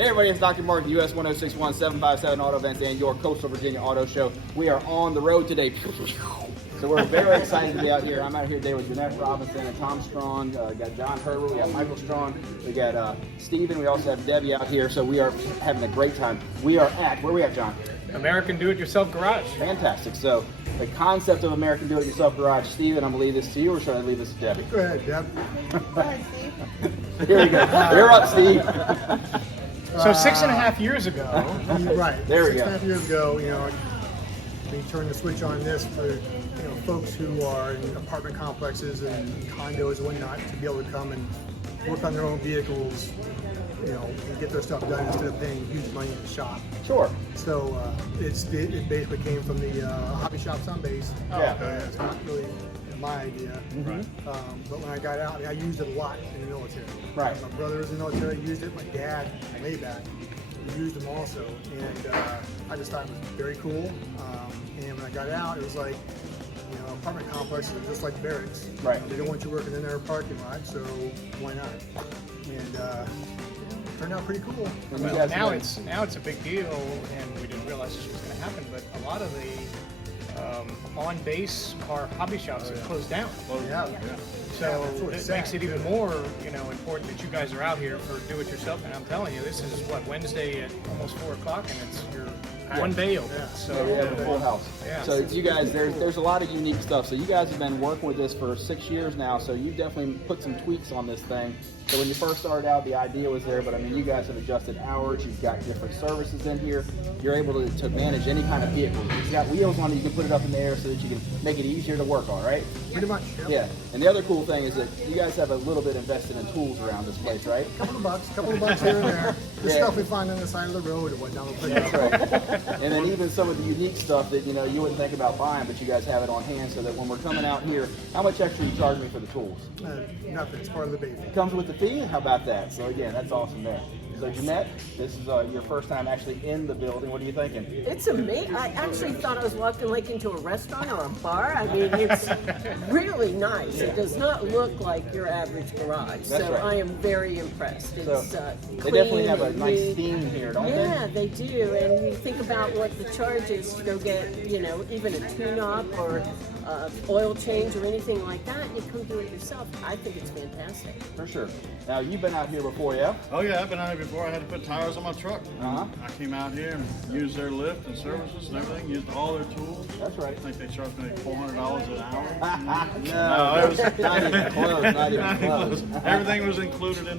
Hey everybody, it's Dr. Mark, US 1061 757 Auto Events and your Coastal Virginia Auto Show. We are on the road today. So we're very excited to be out here. I'm out here today with Jeanette Robinson and Tom Strong. We got John Herbert, we got Michael Strong, we got Steven, we also have Debbie out here. So we are having a great time. We are at, where are we at, John? American Do-It-Yourself Garage. Fantastic. So the concept of American Do-It-Yourself Garage, Steven, I'm going to leave this to you, or should I leave this to Debbie? Go ahead, Deb. Go ahead, Steve. Here we go. You're up, Steve. So 6.5 years ago, Right. There we go. 6.5 years ago, we turned the switch on this for folks who are in apartment complexes and condos and whatnot to be able to come and work on their own vehicles, and get their stuff done instead of paying huge money in the shop. Sure. So it basically came from the hobby shops on base. Yeah. It's not really my idea. Mhm. But when I got out, I used it a lot in the military. Right. My brother was in the military, used it. My dad, way back, used them also. And I just thought it was very cool. And when I got out, it was like, apartment complexes are just like barracks. Right. They don't want you working in their parking lot, so why not? And turned out pretty cool. And you well, guys now it's a big deal, and we didn't realize this was going to happen. But a lot of the on base or hobby shops have closed down. Yeah. So that's what it it's makes sad. it even more, important that you guys are out here for do-it-yourself. And I'm telling you, this is Wednesday at almost 4 o'clock, and it's your one day open. Yeah. So we have a full house. Yeah. So you guys, there's a lot of unique stuff. So you guys have been working with this for 6 years now. So you definitely put some tweaks on this thing. So when you first started out, the idea was there, but I mean, you guys have adjusted hours. You've got different services in here. You're able to manage any kind of vehicle. You've got wheels on it. You can put it up in the air so that you can make it easier to work on, right? Pretty much. Yep. Yeah. And the other cool thing is that you guys have a little bit invested in tools around this place, right? Couple of bucks here and there. The Yeah. stuff we find on the side of the road and whatnot. We'll put it That's up. right. And then even some of the unique stuff that you wouldn't think about buying, but you guys have it on hand, so that when we're coming out here, how much extra you charge me for the tools? Nothing. It's part of the baby. It comes with the fee. How about that? So again, that's awesome there. So Jeanette, this is your first time actually in the building. What are you thinking? It's amazing. I actually thought I was walking like into a restaurant or a bar. I mean, it's really nice. It does not look like your average garage. That's So right. I am very impressed. So It's they definitely clean have a and nice neat. theme here, don't Yeah, they do. And you think about what the charge is to go get, even a tune-up or oil change or anything like that. You come do it yourself. I think it's fantastic. they? For sure. Now you've been out here before, yeah? Oh yeah, I've been out here before. I had to put tires on my truck. Uh-huh. I came out here and used their lift and services and everything. Used all their tools. That's right. I think they charged me $400 an hour. No, it was not even close. Not even close. Everything was included in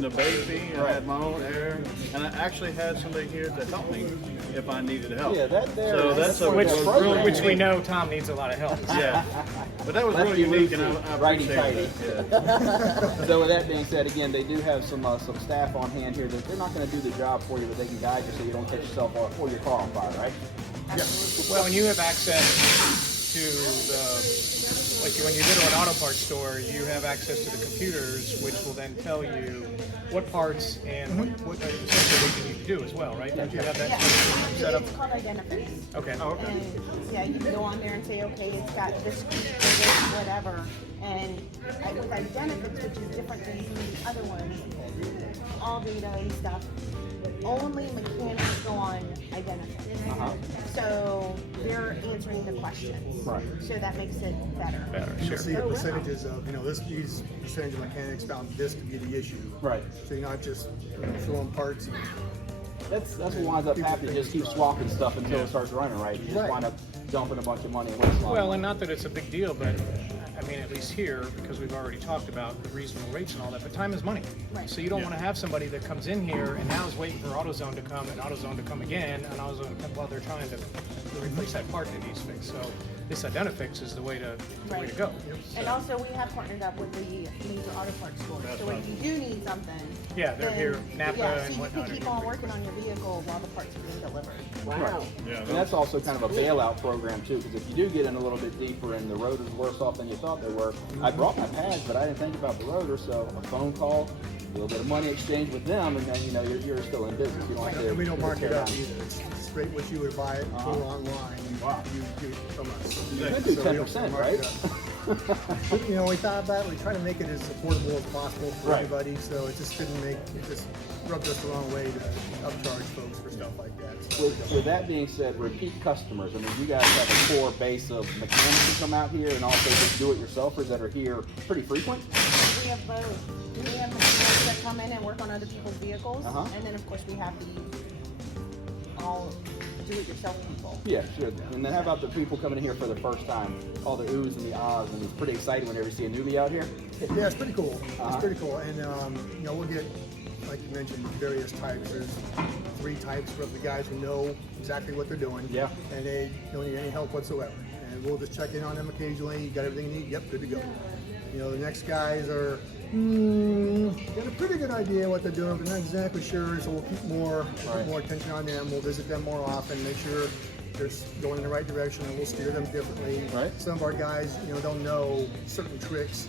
the bay fee. I Right. had my own air, and I actually had somebody here to help me if I needed help. Yeah, that there. So that's a what which, that really program which is. we know Tom needs a lot of help. Yeah, but that was That's really unique, and unique. I Righty appreciate tighty. it. Yeah. So with that being said, again, they do have some staff on hand here that they're not going to do the job for you, but they can guide you so you don't catch yourself or your car on fire, right? Well, and you have access to when you go to an auto parts store, you have access to the computers, which will then tell you what parts and what essentially you need to do as well, right? Don't you have that set up? It's called Identifix. Okay. And yeah, you can go on there and say, okay, it's got this, whatever. And with Identifix, which is different than the other ones, all data and stuff, only mechanics go on Identifix. Uh-huh. So they're answering the questions. Right. So that makes it better. Better, You'll sure. see the percentages of, these percentage of mechanics found this to be the issue. Right. So you're not just throwing parts. That's what winds up happening. You just keep swapping stuff until it starts running, right? You just Right. wind up dumping a bunch of money and wasting a lot of Well, money. and not that it's a big deal, but I mean, at least here, because we've already talked about the reasonable rates and all that, but time is money. Right. So you don't want to have somebody that comes in here and now is waiting for AutoZone to come and AutoZone to come again, and AutoZone to come while they're trying to replace that part that needs fixed. So this Identifix is the way to go. And also, we have partnered up with the major auto parts stores. So if you do need something, Yeah, they're then- here, Napa yeah, and so whatnot. you can keep on working on your vehicle while the parts are being delivered. Wow. Yeah, And that's also kind of a bailout program too, because if you do get in a little bit deeper and the road is worse off than you thought they were, I brought my pads, but I didn't think about the rotor, so a phone call, a little bit of money exchange with them, and then you're still in business. You don't have to. And we don't mark it up tear either. It's straight what you would buy it, go online, Wow. you do it from us. You could do So we don't 10%, mark right? it up. You know, we thought about it. We try to make it as affordable as possible for Right. everybody. So it just didn't make it just rubbed us the wrong way to upcharge folks for stuff like that. So With that being said, repeat customers. I mean, you guys have a core base of mechanics who come out here, and also just do-it-yourselfers that are here pretty frequent. We have both. We have mechanics that come in and work on other people's vehicles, and then of course we have the all do-it-yourself people. Yeah, sure. And then how about the people coming in here for the first time? All the oohs and the ahs, and it's pretty exciting whenever you see a newbie out here. yeah, it's pretty cool. It's pretty cool, and you know, we'll get, like you mentioned, various types. There's 3 types of the guys who know exactly what they're doing. Yeah. And they don't need any help whatsoever. And we'll just check in on them occasionally. You got everything you need? Yep, good to go. You know, the next guys are got a pretty good idea what they're doing, but not exactly sure. So we'll keep more attention on them. We'll visit them more often, make sure they're going in the right direction, and we'll steer them differently. Right. Some of our guys, you know, don't know certain tricks.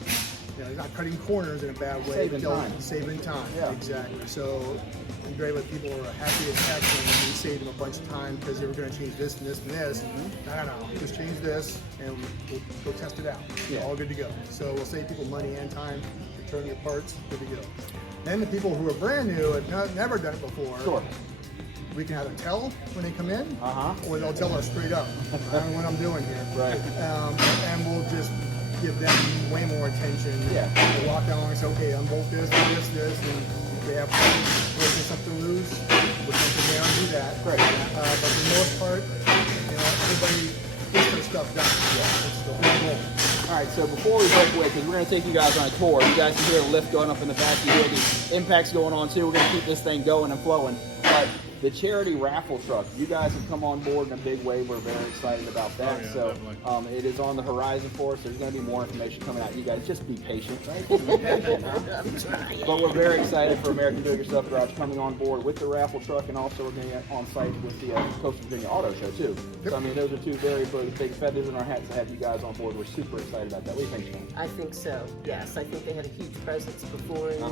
You know, not cutting corners in a bad way. Saving but time. Saving time. Yeah. Exactly. So I'm great with people who are happy to catch them, and we save them a bunch of time because they were going to change this and this and this. I don't know. Just change this, and we'll go test it out. Yeah. All good to go. So we'll save people money and time. Return the parts. Good to go. Then the people who are brand new and never done it before. Sure. We can either tell when they come in, Uh-huh. or they'll tell us straight up. I don't know what I'm doing here. Right. And we'll just give them way more attention. Yeah. We'll walk down and say, okay, unbolt this, and if they have breaking something loose, we'll take them down and do that. Great. But for the most part, you know, everybody gets their stuff done. Yeah. It's the whole goal. All right, so before we break away, because we're going to take you guys on a tour, you guys can hear the lift going up in the back. You hear the impacts going on, too. We're going to keep this thing going and flowing. But the charity raffle truck, you guys have come on board in a big way. We're very excited about that. Oh, yeah, so definitely. it is on the horizon for us. There's going to be more information coming out. You guys just be patient, right? But we're very excited for American Do-It-Yourself Garage coming on board with the raffle truck, and also we're going to get on site with the Coastal Virginia Auto Show, too. So, I mean, those are 2 very big feathers in our hats to have you guys on board. We're super excited about that. What do you think, Sean? I think so, yes. I think they had a huge presence before in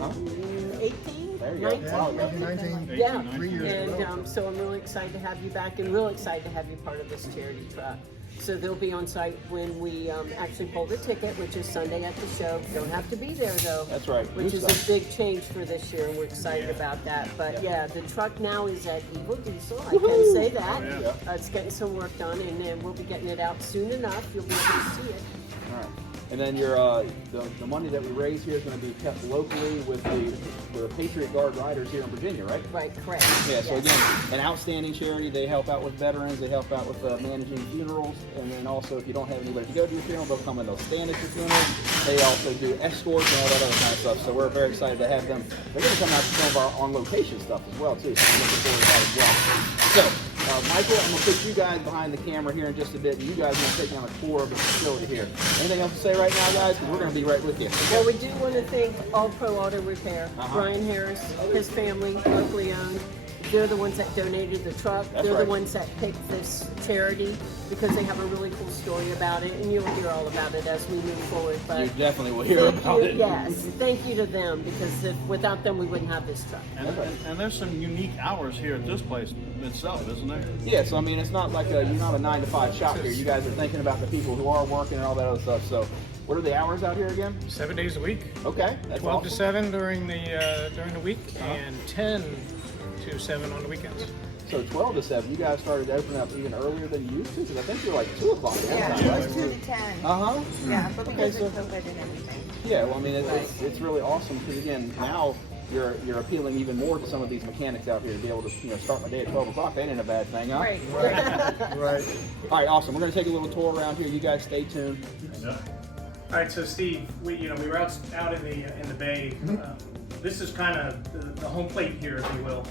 18, There you go. 19, Yeah, maybe? 19. Yeah, 3 years and ago. so I'm really excited to have you back and real excited to have you part of this charity truck. So they'll be on site when we actually pull the ticket, which is Sunday at the show. Don't have to be there though. That's right. Which New is stuff. a big change for this year, and we're excited about that. But yeah, the truck now is at Evil Diesel. I can say that. Yeah. It's getting some work done, and then we'll be getting it out soon enough. You'll be able to see it. All right. And then your the money that we raise here is going to be kept locally with the Patriot Guard Riders here in Virginia, right? Right, correct. Yeah, so Yes. again, an outstanding charity. They help out with veterans. They help out with managing funerals. And then also, if you don't have anybody to go to your funeral, they'll come and they'll stand at your funeral. They also do escorts and all that other kind of stuff. So we're very excited to have them. They're going to come out to some of our on-location stuff as well, too. So we're looking forward to that as well. So, Michael, I'm going to put you guys behind the camera here in just a bit. And you guys are going to take me on a tour of the facility here. Anything else to say right now, guys? Because we're going to be right with you. Well, we do want to thank All Pro Auto Repair, Uh-huh. Brian Harris, his family, locally owned. They're the ones that donated the truck. That's They're right. the ones that picked this charity because they have a really cool story about it, and you'll hear all about it as we move forward. But You definitely will hear thank about you, it. yes, thank you to them because without them we wouldn't have this truck. And there's some unique hours here at this place itself, isn't there? Yeah, so I mean, it's not like you're not a 9 to 5 shop here. You guys are thinking about the people who are working and all that other stuff. So, what are the hours out here again? 7 days a week, Okay, that's 12 to awesome. 7 during the week, and 10 to 7 on the weekends. So 12 to 7, you guys started opening up even earlier than you used to, because I think you're like 2 o'clock. Yeah, Yeah, it was 2 to 10. Uh-huh. Yeah, but because Okay, of so- COVID and everything. Yeah, well, I mean, it's really awesome, because again, now you're appealing even more to some of these mechanics out here to be able to start my day at 12 o'clock. That ain't a bad thing, huh? Right. Right. All right, awesome. We're going to take a little tour around here. You guys stay tuned. All right, so Steve, we were out in the bay. This is kind of the home plate here, if you will.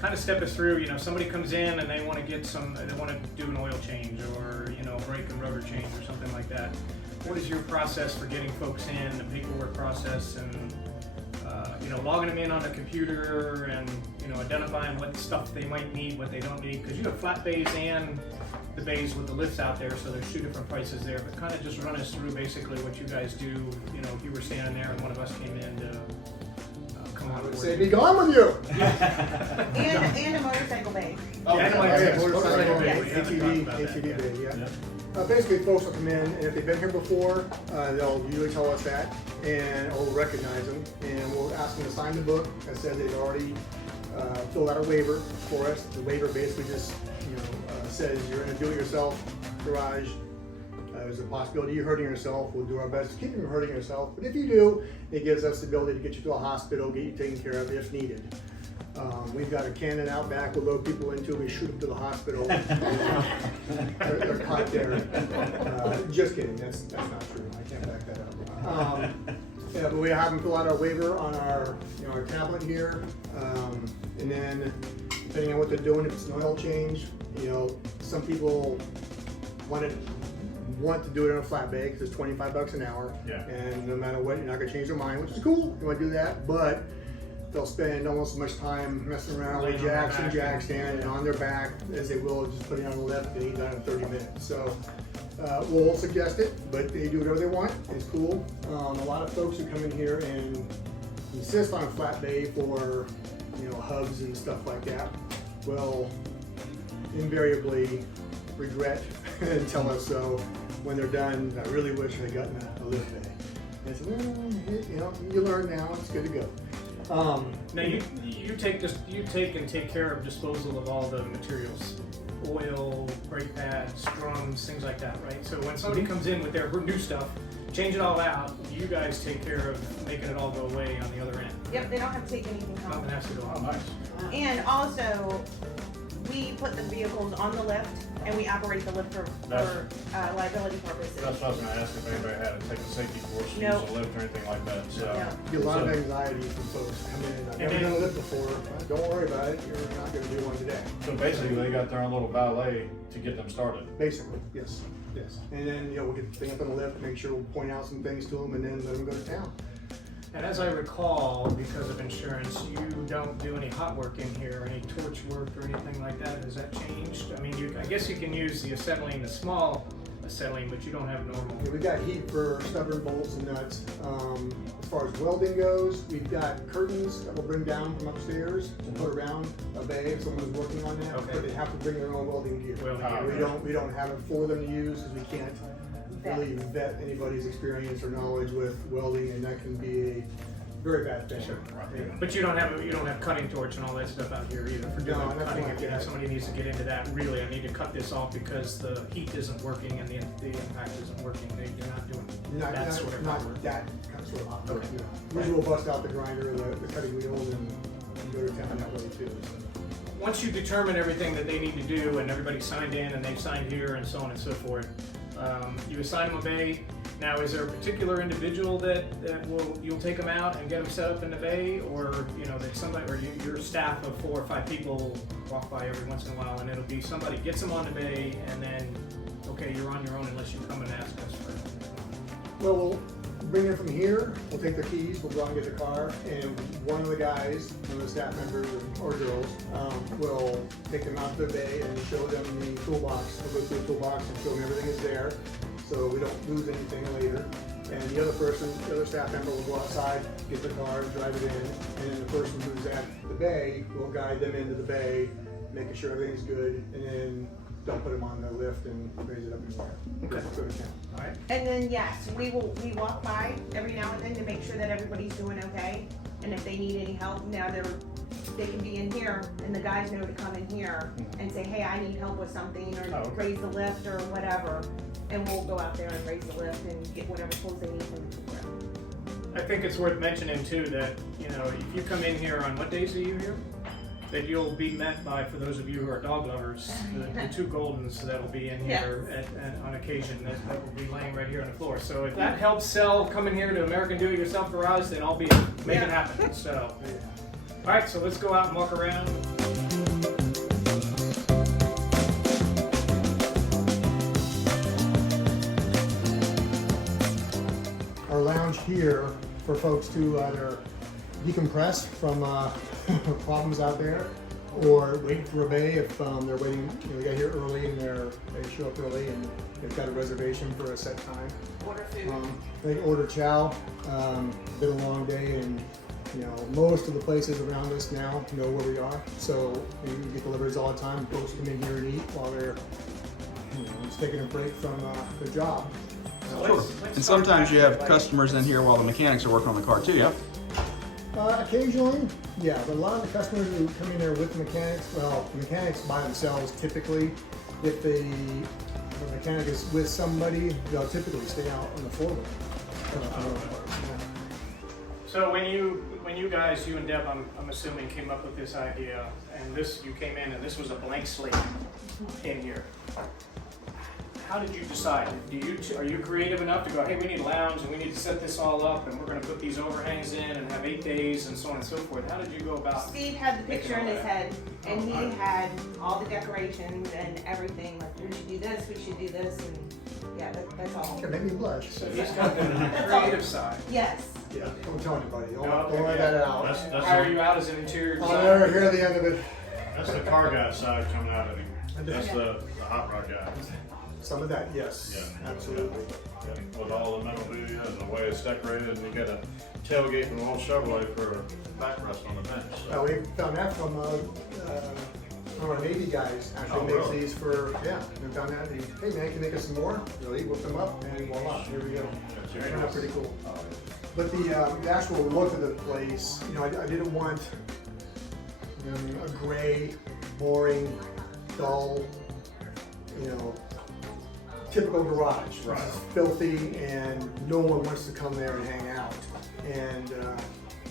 Kind of step us through. Somebody comes in and they want to do an oil change or brake and rotor change or something like that. What is your process for getting folks in, the paperwork process, and logging them in on the computer and identifying what stuff they might need, what they don't need? Because you have flat bays and the bays with the lifts out there, so there's 2 different prices there. But kind of just run us through basically what you guys do. If you were standing there and one of us came in to come on board. Say, be gone with you. And a motorcycle bay. Yeah, I know, Yeah, yes, motorcycle, motorcycle bay, we haven't talked ATV, about that ATV yet. bay, yeah. Basically, folks will come in, and if they've been here before, they'll usually tell us that, and we'll recognize them, and we'll ask them to sign the book that says they've already filled out a waiver for us. The waiver basically just, says you're in a do-it-yourself garage. There's a possibility you're hurting yourself. We'll do our best to keep you from hurting yourself, but if you do, it gives us the ability to get you to a hospital, get you taken care of if needed. We've got a cannon out back we'll load people into, we shoot them to the hospital. They're caught there. Just kidding, that's not true. I can't back that up. Yeah, but we have them fill out our waiver on our our tablet here. And then depending on what they're doing, if it's an oil change, some people want to do it in a flat bay because it's $25 an hour. Yeah. And no matter what, you're not gonna change their mind, which is cool if you want to do that, but they'll spend almost as much time messing around with jacks and jack stand and on their back as they will just putting on the lift and eat that in 30 minutes. So we'll suggest it, but they do whatever they want. It's cool. A lot of folks who come in here and insist on a flat bay for hubs and stuff like that will invariably regret and tell us so when they're done. I really wish I had gotten a lift bay. And I said, well, you learn now. It's good to go. Now you take and take care of disposal of all the materials, oil, brake pads, drums, things like that, right? So when somebody comes in with their new stuff, change it all out, you guys take care of making it all go away on the other end. Yep, they don't have to take anything home. Nothing has to go out. Nice. And also, we put the vehicles on the lift and we operate the lift for liability purposes. That's what I was gonna ask, if anybody had to take a safety course, use Nope. a lift or anything like that, so. No. Get a lot of anxiety from folks coming in. I've never done a lift before. Don't worry about it. You're not going to do one today. So basically, they got their own little ballet to get them started. Basically, yes. And then we'll get the thing up on the lift, make sure we'll point out some things to them, and then let them go to town. And as I recall, because of insurance, you don't do any hot work in here, any torch work or anything like that. Has that changed? I mean, I guess you can use the acetylene, the small acetylene, but you don't have normal. Okay, we got heat for stubborn bolts and nuts. As far as welding goes, we've got curtains that we'll bring down from upstairs to put around a bay if someone's working on that. Okay. But they have to bring their own welding gear. Welding gear. We don't have it for them to use because we can't really vet anybody's experience or knowledge with welding, and that can be a very bad thing. Sure. But you don't have cutting torch and all that stuff out here either for doing cutting. If somebody needs to get into that, really, I need to cut this off because the heat isn't working and the impact isn't working. You're not doing that sort of hot work. That kind of hot work. Okay. Usually we'll bust out the grinder, the cutting wheels, and go to town that way too. Once you determine everything that they need to do and everybody's signed in and they've signed here and so on and so forth, you assign them a bay. Now, is there a particular individual that you'll take them out and get them set up in the bay, or that somebody, or your staff of 4 or 5 people walk by every once in a while, and it'll be somebody gets them on the bay, and then okay, you're on your own unless you come and ask us for it. Well, we'll bring them from here. We'll take their keys. We'll go out and get the car, and one of the guys, one of the staff members or girls, will take them out to their bay and show them the toolbox. We'll go through the toolbox and show them everything is there, so we don't lose anything later. And the other staff member will go outside, get the car, drive it in, and then the person who's at the bay will guide them into the bay, making sure everything's good, and then don't put them on the lift and raise it up in the air. Okay. Go to town. All right. And then yes, we walk by every now and then to make sure that everybody's doing okay. And if they need any help, now they can be in here and the guys know to come in here and say, hey, I need help with something, or raise the lift or whatever. And we'll go out there and raise the lift and get whatever tools they need from the tool. I think it's worth mentioning too that, if you come in here on what days are you here? That you'll be met by, for those of you who are dog lovers, the 2 Goldens that'll be in here on occasion that will be laying right here on the floor. So if that helps sell coming here to American Do-It-Yourself Garage, then I'll be make it happen. So, all right, so let's go out and walk around. Our lounge here for folks to either decompress from problems out there, or wait for a bay if they're waiting. They got here early and they show up early and they've got a reservation for a set time. Order food. They order chow. Been a long day, and most of the places around us now know where we are, so we get deliveries all the time. Folks come in here and eat while they're it's taking a break from the job. Sure. And sometimes you have customers in here while the mechanics are working on the car too, yeah? Occasionally, yeah, but a lot of the customers who come in there with the mechanics, well, the mechanics by themselves typically, if the mechanic is with somebody, they'll typically stay out on the floor with them. So when you guys, you and Deb, I'm assuming, came up with this idea, and you came in and this was a blank slate in here. How did you decide? Are you creative enough to go, hey, we need a lounge and we need to set this all up and we're going to put these overhangs in and have 8 days and so on and so forth? How did you go about? Steve had the picture in his head, and he had all the decorations and everything. Like, we should do this, we should do this, and yeah, that's all. It made me blush. So he's got the creative side. Yes. Yeah, don't tell anybody. Don't Okay, let yeah. that out. That's Hire you out as an interior I'll designer. never hear the end of it. That's the car guy side coming out of him. That's the hot rod guy. Some of that, yes, Yeah. absolutely. Yeah. With all the metal duty and the way it's decorated, and you got a tailgate from an old Chevrolet for backrest on the bench. So. We found that from one of our Navy guys. Actually Oh, makes really? these for, we found that. Hey man, can you make us some more? Really, whip them up, and voila, here we go. Yeah, Turned out pretty cool. But the actual look of the place, I didn't want a gray, boring, dull, typical garage. Right. It's filthy, and no one wants to come there and hang out. And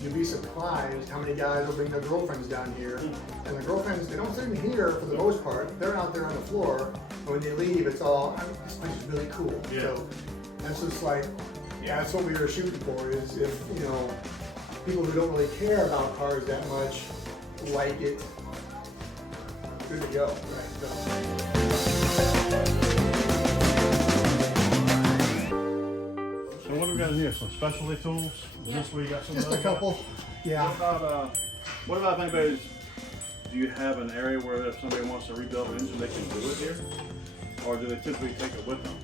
you'd be surprised how many guys will bring their girlfriends down here. And the girlfriends, they don't sit in here for the most part. They're out there on the floor. And when they leave, it's all, this place is really cool. Yeah. So that's just like, that's what we were shooting for, is if, people who don't really care about cars that much like it, good to go. Right. So what do we got in here? Some specialty tools? Is this where you got some of Just a those? couple, yeah. What about if anybody's, do you have an area where if somebody wants to rebuild an engine, they can do it here? Or do they typically take it with them?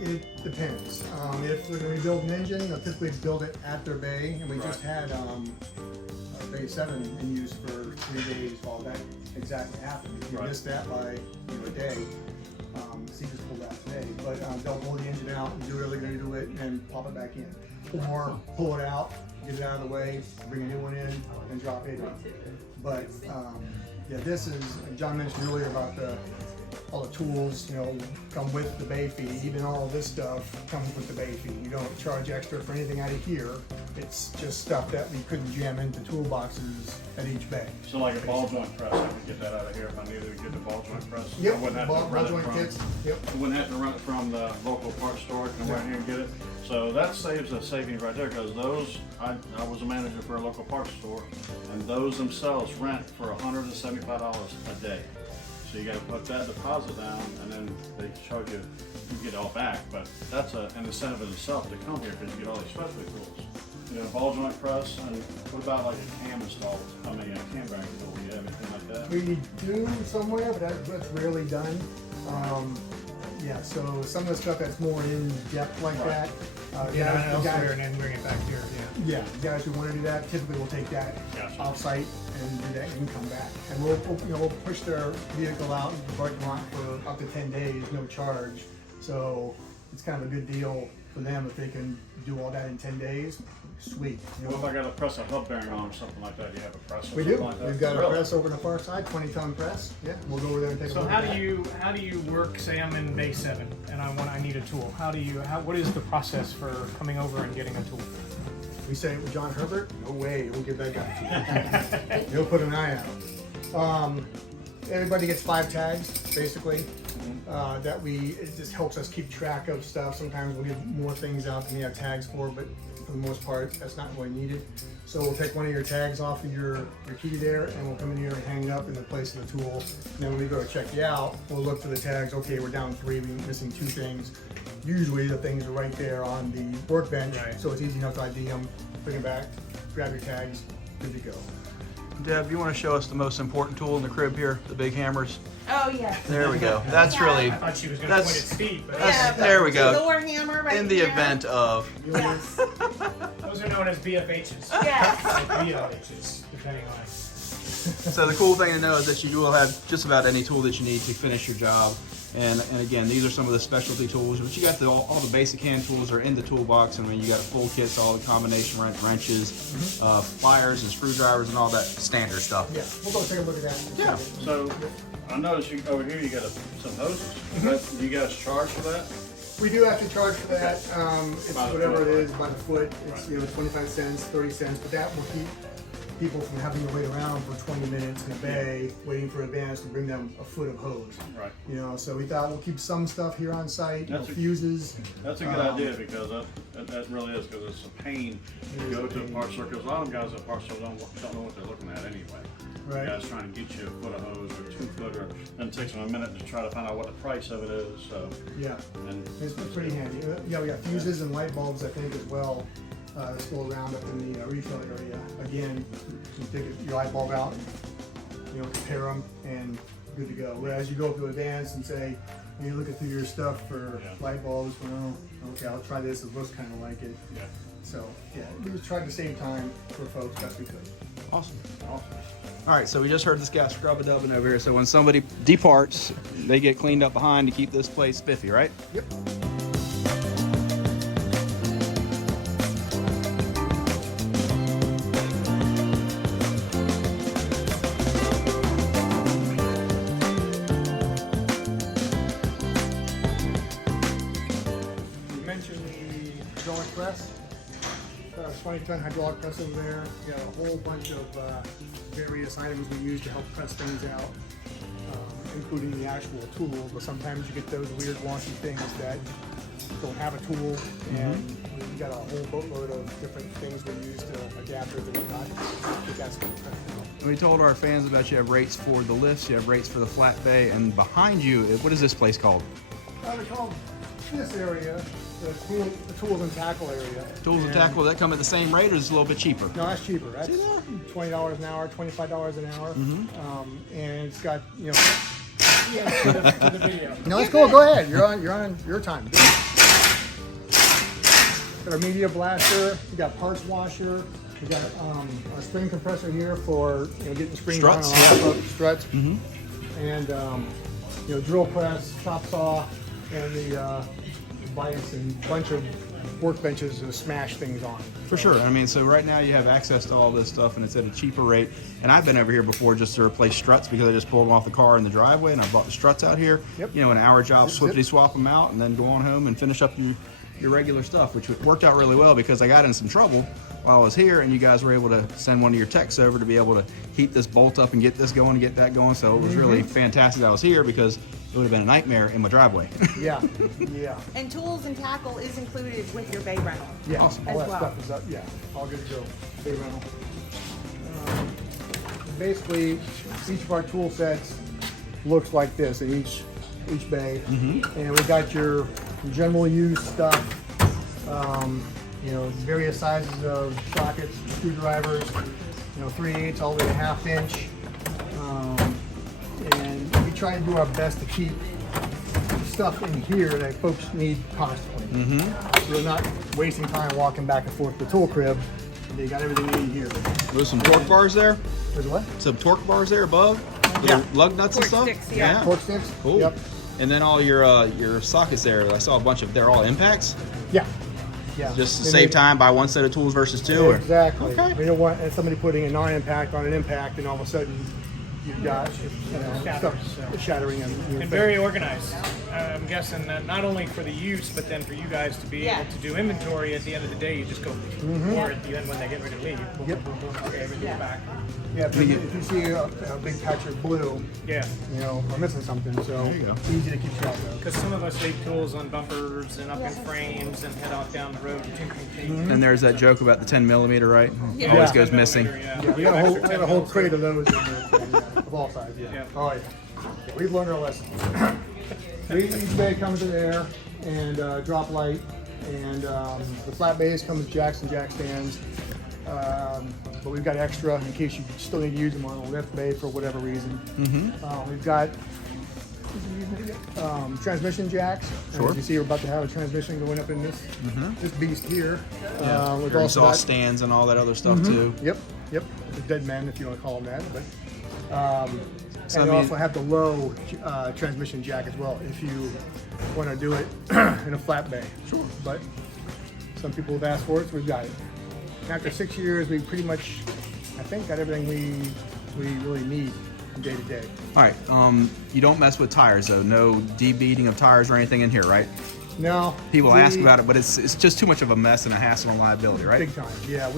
It depends. If they're gonna rebuild an engine, they'll typically build it at their bay, and we just had bay 7 in use for 3 days while that exactly happened. If you Right. missed that by a day, C just pulled out today, but they'll pull the engine out and do whatever they're gonna do it and pop it back in. Or pull it out, get it out of the way, bring a new one in, and drop it in. But this is, John mentioned earlier about all the tools, come with the bay fee. Even all this stuff comes with the bay fee. You don't charge extra for anything out of here. It's just stuff that we couldn't jam into toolboxes at each bay. So like a ball joint press, I could get that out of here if I needed to get the ball joint press. I Yep, wouldn't have to ball run it joint from- kits. Yep. I wouldn't have to run it from the local parts store, come right here and get it. So that saves a savings right there, because those, I was a manager for a local parts store, and those themselves rent for $175 a day. So you gotta put that deposit down, and then they charge you, you get it all back, but that's an incentive in itself to come here, because you get all these specialty tools. You know, ball joint press, and what about like a cam installed? How many cam bearing tools do you have, anything like that? We do somewhere, but that's rarely done. So some of the stuff that's more in depth like that. The elsewhere guys, and then bring it back here, the guys who want to do that typically will take that Gotcha. off-site and do that and come back. And we'll push their vehicle out in the parking lot for up to 10 days, no charge. So it's kind of a good deal for them if they can do all that in 10 days. Sweet. What if I gotta press a hub bearing on or something like that? Do you have a press or We something do. like that? We've got a Really? press over on the far side, 20-ton press. Yeah, we'll go over there and take a So look how at do that. you work? Say I'm in Bay 7 and I need a tool. What is the process for coming over and getting a tool? We say it with John Herbert, no way, we'll give that guy to you. He'll put an eye out. Everybody gets 5 tags, basically. It just helps us keep track of stuff. Sometimes we'll give more things out than we have tags for, but for the most part, that's not really needed. So we'll take one of your tags off of your key there, and we'll come in here and hang it up in the place of the tool. And then when we go to check you out, we'll look for the tags. Okay, we're down 3, we're missing 2 things. Usually the things are right there on the workbench, Right. so it's easy enough to ID them, bring them back, grab your tags, good to go. Deb, you want to show us the most important tool in the crib here, the big hammers? Oh, yes. There we go. That's really, I thought she was going to point at that's, Steve, but there we go. Door hammer right In the here. event of, Yes. those are known as BFHs. Yes. BLHs, depending on. so the cool thing to know is that you will have just about any tool that you need to finish your job. And again, these are some of the specialty tools, but you got all the basic hand tools are in the toolbox. I mean, you got a full kit, so all the combination wrenches, pliers and screwdrivers and all that standard stuff. Yeah, we'll go take a look at that. Yeah. So I noticed over here you got some hoses. Do you guys charge for that? We do have to charge for that. It's By the whatever foot, it is, by the foot. It's 25 cents, 30 cents, but that will keep people from having to wait around for 20 minutes in a bay waiting for a van to bring them a foot of hose. Right. So we thought we'll keep some stuff here on site, fuses. That's a good idea because that really is, because it's a pain to go to a parts store, because a lot of guys at parts store don't know what they're looking at anyway. Right. Guys trying to get you a foot of hose or 2 foot, then it takes them a minute to try to find out what the price of it is. So Yeah, and it's pretty handy. Yeah, we got fuses and light bulbs, I think, as well. Still around up in the refill area. Again, you take your light bulb out, compare them, and good to go. Whereas you go up to Advance and say, you're looking through your stuff for light bulbs, well, okay, I'll try this, it looks kind of like it. Yeah. So, yeah, we just tried to save time for folks best we could. Awesome. All right, so we just heard this guy scrub-a-dubbing over here. So when somebody departs, they get cleaned up behind to keep this place spiffy, right? Yep. You mentioned the hydraulic press. 20-ton hydraulic press over there. We got a whole bunch of various items we use to help press things out, including the actual tool. But sometimes you get those weird wonky things that don't have a tool, and we got a whole boatload of different things we use to adapters and whatnot. We got some And we told our fans about you have rates for the lifts, you have rates for the flat bay, and behind you, what is this place called? They're called this area, the tools and tackle area. Tools and tackle, that come at the same rate or is it a little bit cheaper? No, that's cheaper. That's See that? $20 an hour, $25 an hour, and it's got Yeah, for the video. No, it's cool. Go ahead. You're on your time. Got our media blaster. We got parts washer. We got a spring compressor here for getting springs Struts, on and off of struts, and drill press, chop saw, and the vise and bunch of workbenches to smash things on. For sure. I mean, so right now you have access to all this stuff and it's at a cheaper rate. And I've been over here before just to replace struts because I just pulled them off the car in the driveway and I bought the struts out here. Yep. An hour job, swiftly swap them out and then go on home and finish up your regular stuff, which worked out really well because I got in some trouble while I was here and you guys were able to send one of your techs over to be able to heat this bolt up and get this going and get that going. So it was really fantastic that I was here because it would have been a nightmare in my driveway. Yeah. And tools and tackle is included with your bay rental. Yeah. Awesome. All that As well. stuff is up. Yeah. All good to go. Bay rental. Basically, each of our tool sets looks like this in each bay, and we got your general use stuff. Various sizes of sockets, screwdrivers. 3/8 all the way to 1/2 inch. And we try to do our best to keep stuff in here that folks need constantly. So they're not wasting time walking back and forth to the tool crib. They got everything they need here. There's some torque bars there. There's what? Some torque bars there above. Yeah. Little lug nuts and Torque stuff. sticks, yeah. Torque sticks. Cool. Yep. And then all your sockets there. I saw a bunch of. They're all impacts. Yeah. Yeah. Just to And save they- time, buy one set of tools versus two. Or? Exactly. Okay. We don't want somebody putting a non-impact on an impact, and all of a sudden you've got stuff shattering and And very organized. I'm guessing that not only for the use, but then for you guys to be able to do inventory at the end of the day, you just go, or at the end when they get ready to leave, boom, Yep. boom, boom, boom, okay, everything's back. Yeah. If you see a big patch of blue, Yeah, we're missing something. So There you go. it's easy to keep track of. because some of us leave tools on bumpers and up in frames and head off down the road. And there's that joke about the 10 millimeter, right? Yeah. Always Yeah. goes missing. Yeah, We got a whole crate of those in there, of all sizes. Yeah. Oh yeah. We've learned our lesson. Each bay comes with air and drop light, and the flat bays come with jacks and jack stands. But we've got extra in case you still need to use them on a lift bay for whatever reason. We've got transmission jacks. And Sure. as you see, we're about to have a transmission going up in this beast here. We've Your also exhaust got stands and all that other stuff too. Yep. The dead men, if you want to call them that. But So And I they mean, also have the low transmission jack as well, if you want to do it in a flat bay. Sure. But some people have asked for it, so we've got it. After 6 years, we pretty much, I think, got everything we really need day to day. all right. You don't mess with tires though. No debeating of tires or anything in here, right? No. People ask about it, but it's just too much of a mess and a hassle and liability, right? Big time. Yeah,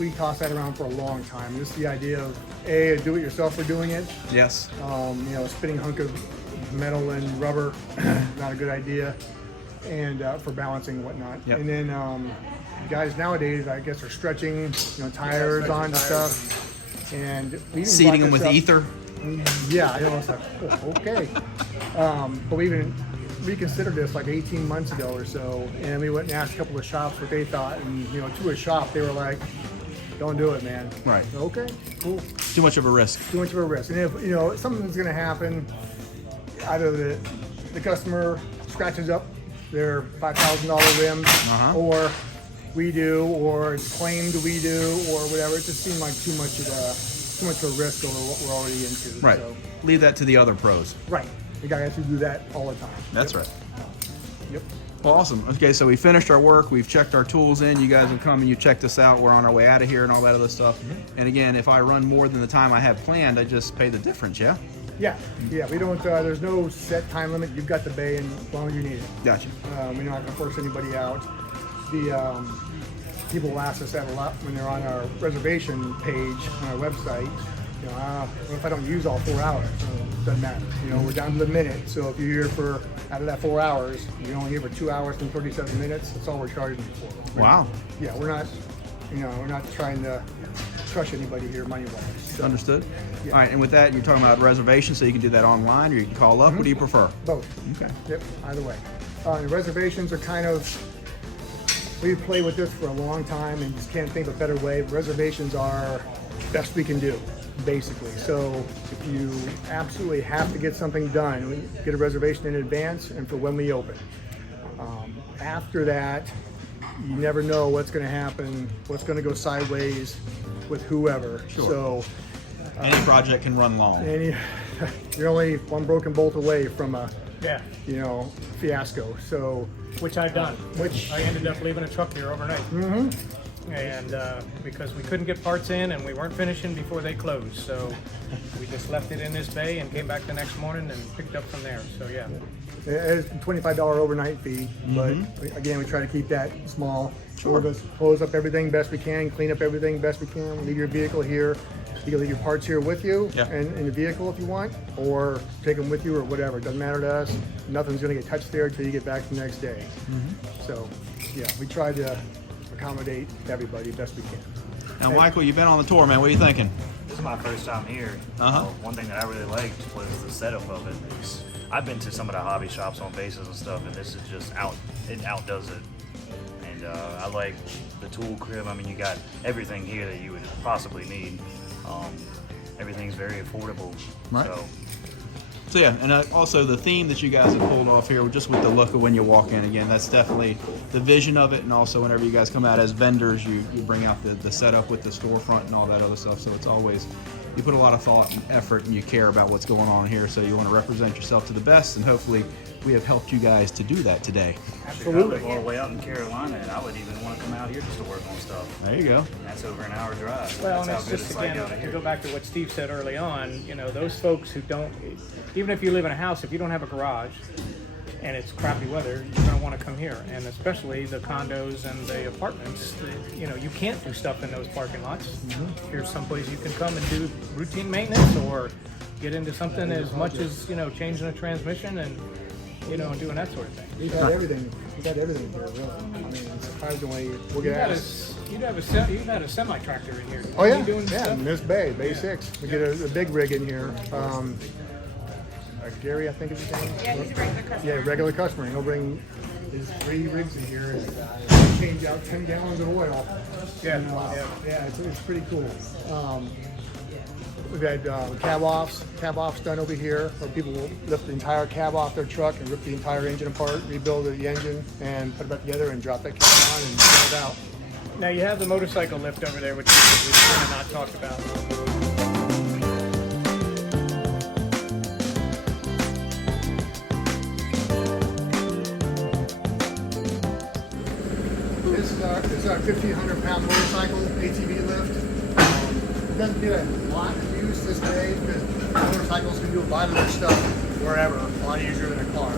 we tossed that around for a long time. This is the idea of a do-it-yourself for doing it. Yes. A spinning hunk of metal and rubber, not a good idea, and for balancing and whatnot. Yep. And then guys nowadays, I guess, are stretching, tires on stuff, and we even Seating them brought with this up- ether. Yeah, I know. It's like, oh, okay. But we even reconsidered this like 18 months ago or so, and we went and asked a couple of shops what they thought, and to a shop, they were like, "Don't do it, man." Right. Okay, cool. Too much of a risk. Too much of a risk. And if something's going to happen, either the customer scratches up their $5,000 rims, or we do, or it's claimed we do, or whatever. It just seemed like too much of a risk over what we're already into. Right. So, Leave that to the other pros. right. The guys who do that all the time. That's Yep. right. Yep. Well, awesome. Okay, so we finished our work. We've checked our tools in. You guys have come and you checked us out. We're on our way out of here and all that other stuff. And again, if I run more than the time I have planned, I just pay the difference, yeah? Yeah. We don't. There's no set time limit. You've got the bay, and as long as you need it. Gotcha. We're not going to force anybody out. The people will ask us that a lot when they're on our reservation page on our website. What if I don't use all 4 hours? Doesn't matter. We're down to the minute. So if you're here for out of that 4 hours, you're only here for 2 hours and 37 minutes. That's all we're charging you for. Wow. Yeah, we're not. We're not trying to crush anybody here money-wise. So, Understood. Yeah. All right, and with that, you're talking about reservations, so you can do that online or you can call up. What do you prefer? both. Okay. Yep, either way. The reservations are kind of, we've played with this for a long time and just can't think of a better way. Reservations are best we can do, basically. So if you absolutely have to get something done, we get a reservation in advance and for when we open. After that, you never know what's going to happen, what's going to go sideways with whoever. Sure. So Any project can run long. you're only one broken bolt away from a Yeah, fiasco. So which I've done. Which- I ended up leaving a truck here overnight. And because we couldn't get parts in and we weren't finishing before they closed. So we just left it in this bay and came back the next morning and picked up from there. So yeah. it's a $25 overnight fee, but again, we try to keep that small. We'll just close up everything best we can, clean up everything best we can, leave your vehicle here. You can leave your parts here with you and in the vehicle if you want, or take them with you or whatever. It doesn't matter to us. Nothing's going to get touched there until you get back the next day. So, yeah, we try to accommodate everybody best we can. Now, Michael, you've been on the tour, man. What are you thinking? This is my first time here. One thing that I really liked was the setup of it. I've been to some of the hobby shops on bases and stuff, and this is just it outdoes it. And I like the tool crib. I mean, you got everything here that you would possibly need. Everything's very affordable. Right. So yeah, and also the theme that you guys have pulled off here, just with the look of when you walk in, again, that's definitely the vision of it. And also whenever you guys come out as vendors, you bring out the setup with the storefront and all that other stuff. So it's always, you put a lot of thought and effort and you care about what's going on here. So you want to represent yourself to the best, and hopefully we have helped you guys to do that today. Absolutely. I live all the way out in Carolina, and I would even want to come out here just to work on stuff. There you go. And that's over an hour drive. Well, That's and how it's good just it's like again out to here. go back to what Steve said early on. Those folks who don't, even if you live in a house, if you don't have a garage and it's crappy weather, you're going to want to come here. And especially the condos and the apartments, you can't do stuff in those parking lots. Here's someplace you can come and do routine maintenance or get into something as much as changing a transmission and doing that sort of thing. We've got everything. We've got everything here, really. I mean, surprisingly, we'll get asked. You've had a semi tractor in here. Oh yeah, You doing yeah. stuff? In this bay 6. We get a big rig in here. Gary, I think is his name. Yeah, he's a regular customer. Yeah, regular customer. He'll bring his 3 rigs in here and change out 10 gallons of oil. Yeah. Yeah, it's pretty cool. We've had cab offs done over here, where people will lift the entire cab off their truck and rip the entire engine apart, rebuild the engine, and put it back together and drop that cab on and send it out. Now you have the motorcycle lift over there, which we've kind of not talked about. It's a 1,500-pound motorcycle ATV lift. It doesn't get a lot of use this day because motorcycles can do a lot of their stuff wherever, a lot easier than a car.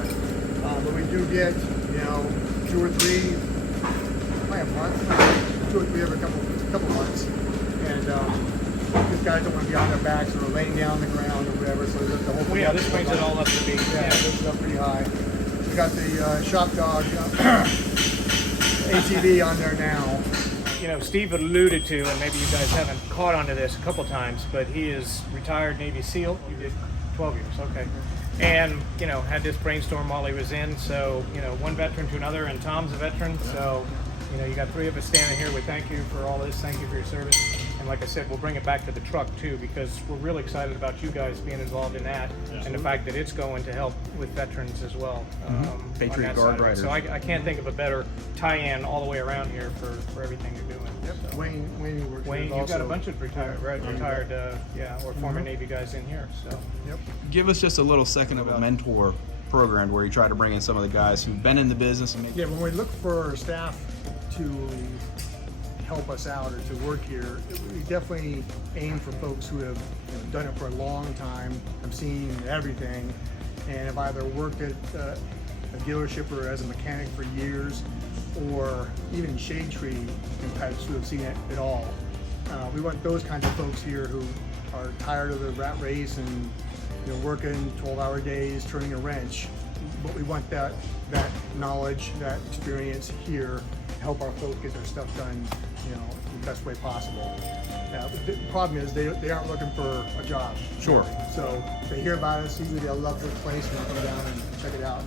But we do get, 2 or 3, probably a month, 2 or 3 every couple months. And these guys don't want to be on their backs or laying down on the ground or whatever, so the whole Well, yeah, this brings it all up to beat. Yeah, this is up pretty high. We got the Shop Dog ATV on there now. Steve alluded to, and maybe you guys haven't caught onto this a couple times, but he is retired Navy SEAL. You did 12 years, okay. And, had this brainstorm while he was in, so, one veteran to another, and Tom's a veteran, so, you got 3 of us standing here. We thank you for all this. Thank you for your service. And like I said, we'll bring it back to the truck too, because we're really excited about you guys being involved in that, and the fact that it's going to help with veterans as well. Patriot on that Guard side of it. Riders. So I can't think of a better tie-in all the way around here for everything you're doing. Yep. So. Wayne works Wayne, with you've got a also. bunch of retired or former Navy guys in here. So Yep. Give us just a little second of a mentor program where you try to bring in some of the guys who've been in the business and make Yeah, when we look for staff to help us out or to work here, we definitely aim for folks who have done it for a long time, have seen everything, and have either worked at a dealership or as a mechanic for years, or even shade tree types who have seen it all. We want those kinds of folks here who are tired of the rat race and working 12-hour days, turning a wrench. But we want that knowledge, that experience here to help our folks get their stuff done, the best way possible. The problem is they aren't looking for a job. Sure. So they hear about us, usually they'll love the place and they'll come down and check it out.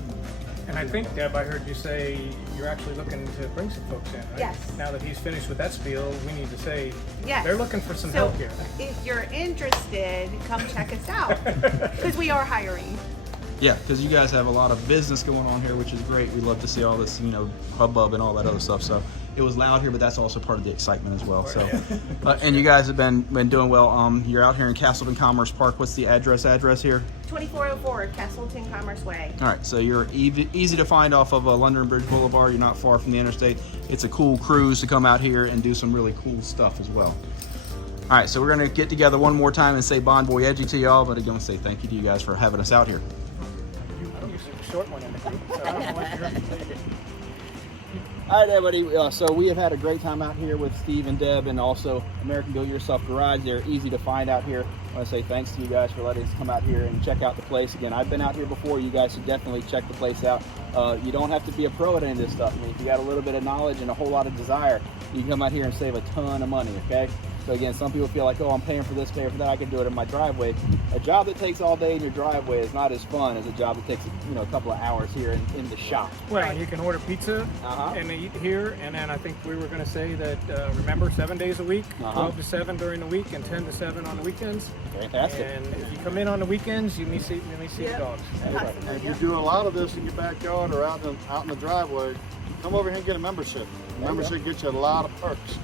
And I think, Deb, I heard you say you're actually looking to bring some folks in, right? Yes. Now that he's finished with that spiel, we need to say Yes. they're looking for some So help here. if you're interested, come check us out because we are hiring. Yeah, because you guys have a lot of business going on here, which is great. We love to see all this, hubbub and all that other stuff. So it was loud here, but that's also part of the excitement as well. So, and you guys have been doing well. You're out here in Castleton Commerce Park. What's the address here? 2404 Castleton Commerce Way. All right, so you're easy to find off of London Bridge Boulevard. You're not far from the interstate. It's a cool cruise to come out here and do some really cool stuff as well. All right, so we're gonna get together one more time and say bon voyage to y'all, but again, say thank you to you guys for having us out here. I'm usually the short one in the group, so I don't know what you're All right, everybody. So we have had a great time out here with Steve and Deb, and also American Do It Yourself Garage. They're easy to find out here. I want to say thanks to you guys for letting us come out here and check out the place. Again, I've been out here before. You guys should definitely check the place out. You don't have to be a pro at any of this stuff. I mean, if you got a little bit of knowledge and a whole lot of desire, you can come out here and save a ton of money, okay? So again, some people feel like, oh, I'm paying for this, paying for that, I can do it in my driveway. A job that takes all day in your driveway is not as fun as a job that takes, a couple of hours here in the shop. Well, you can order pizza and eat here, and then I think we were going to say that, remember, 7 days a week, 12 to 7 during the week, and 10 to 7 on the weekends. Fantastic. And if you come in on the weekends, you may see the dogs. And if you do a lot of this in your backyard or out in the driveway, come over here and get a membership. A membership gets you a lot of perks.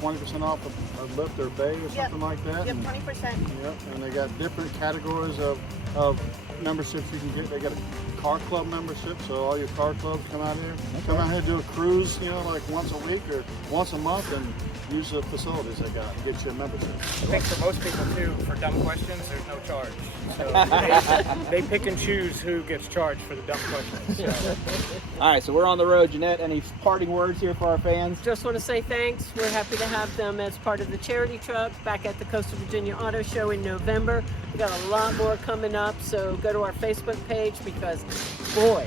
20% off a lift or bay or something like that. Yep, 20%. Yep, and they got different categories of memberships you can get. They got a car club membership, so all your car clubs come out here. Okay. Come out here, do a cruise, like once a week or once a month, and use the facilities they got and get you a membership. I think for most people too, for dumb questions, there's no charge. So they pick and choose who gets charged for the dumb questions. So. All right, so we're on the road. Jeanette, any parting words here for our fans? Just want to say thanks. We're happy to have them as part of the charity truck back at the Coastal Virginia Auto Show in November. We got a lot more coming up, so go to our Facebook page because, boy,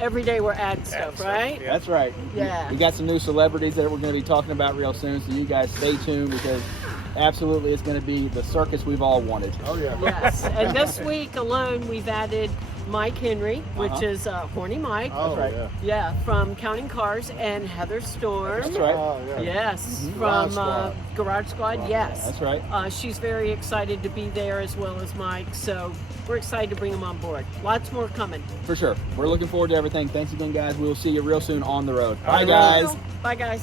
every day we're adding stuff, right? Yeah. That's right. Yeah. We got some new celebrities that we're going to be talking about real soon, so you guys stay tuned because absolutely it's going to be the circus we've all wanted. Oh, yeah. Yes, and this week alone we've added Mike Henry, which is Horny Mike. Oh, right. yeah. From Counting Cars, and Heather Storm. That's right. Oh, yeah. Yes, Garage from Squad. Garage Squad, yes. That's right. She's very excited to be there as well as Mike, so we're excited to bring them on board. Lots more coming. For sure. We're looking forward to everything. Thanks again, guys. We will see you real soon on the road. Bye, guys. Bye, guys.